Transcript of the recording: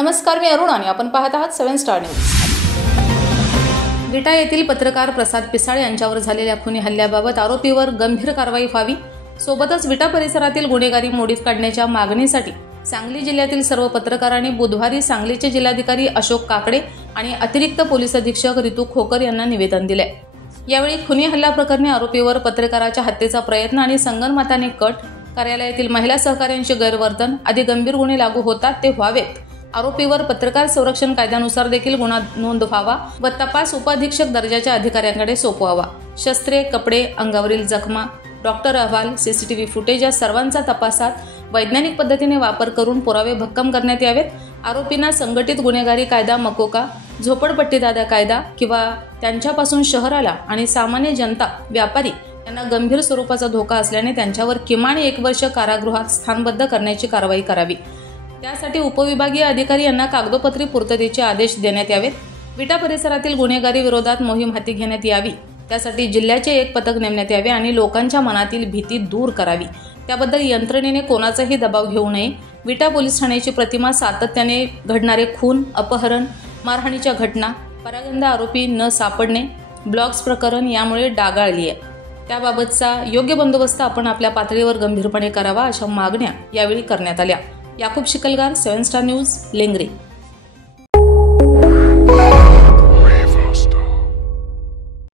नमस्कार, मी अरुण आणि आपण पाहत आहात 7 स्टार न्यूज। विटा येथील पत्रकार प्रसाद पिसाळ यांच्यावर झालेल्या खुनी हल्ल्याबाबत आरोपीवर गंभीर कारवाई व्हावी, सोबतच विटा परिसरातील गुन्हेगारी मोडीत काढण्याच्या मागणीसाठी सांगली जिल्ह्यातील सर्व पत्रकारांनी बुधवारी सांगलीचे जिल्हाधिकारी अशोक काकडे आणि अतिरिक्त पोलीस अधीक्षक रितू खोकर यांना निवेदन दिले। यावेळी खुनी हल्ला प्रकरणी आरोपीवर पत्रकाराच्या हत्येचा प्रयत्न आणि संगनमताने कट, कार्यालयातील महिला सहकाऱ्यांचे गैरवर्तन आदी गंभीर गुन्हे लागू होतात ते व्हावेत, आरोपीवर पत्रकार संरक्षण कायद्यानुसार देखील गुन्हा नोंद व्हावा व तपास उपअधीक्षक दर्जाच्या अधिकाऱ्यांकडे सोपवावा। शस्त्रे, कपडे, अंगावरील जखमा, डॉक्टर अहवाल, सीसीटीव्ही फुटेज या सर्वांचा तपासात वैज्ञानिक पद्धतीने वापर करून पुरावे भक्कम करण्यात यावेत। आरोपींना संघटित गुन्हेगारी कायदा, मकोका, झोपडपट्टी दादा कायदा किंवा त्यांच्यापासून शहराला आणि सामान्य जनता, व्यापारी यांना गंभीर स्वरूपाचा धोका असल्याने त्यांच्यावर किमान 1 वर्ष कारागृहात स्थानबद्ध करण्याची कारवाई करावी। त्यासाठी उपविभागीय अधिकारी यांना कागदोपत्री पूर्ततेचे आदेश देण्यात यावेत। विटा परिसरातील गुन्हेगारी विरोधात मोहीम हाती घेण्यात यावी, त्यासाठी जिल्ह्याचे एक पथक नेमण्यात यावे आणि लोकांच्या मनातील भीती दूर करावी। त्याबद्दल यंत्रणेने कोणाचाही दबाव घेऊ नये। विटा पोलीस ठाण्याची प्रतिमा सातत्याने घडणारे खून, अपहरण, मारहाणीच्या घटना, परागंदा आरोपी न सापडणे, ब्लॉग्स प्रकरण यामुळे डागाळली आहे। त्याबाबतचा योग्य बंदोबस्त आपण आपल्या पातळीवर गंभीरपणे करावा, अशा मागण्या यावेळी करण्यात आल्या। Yakub Shikalgar, 7 star news, Lengare.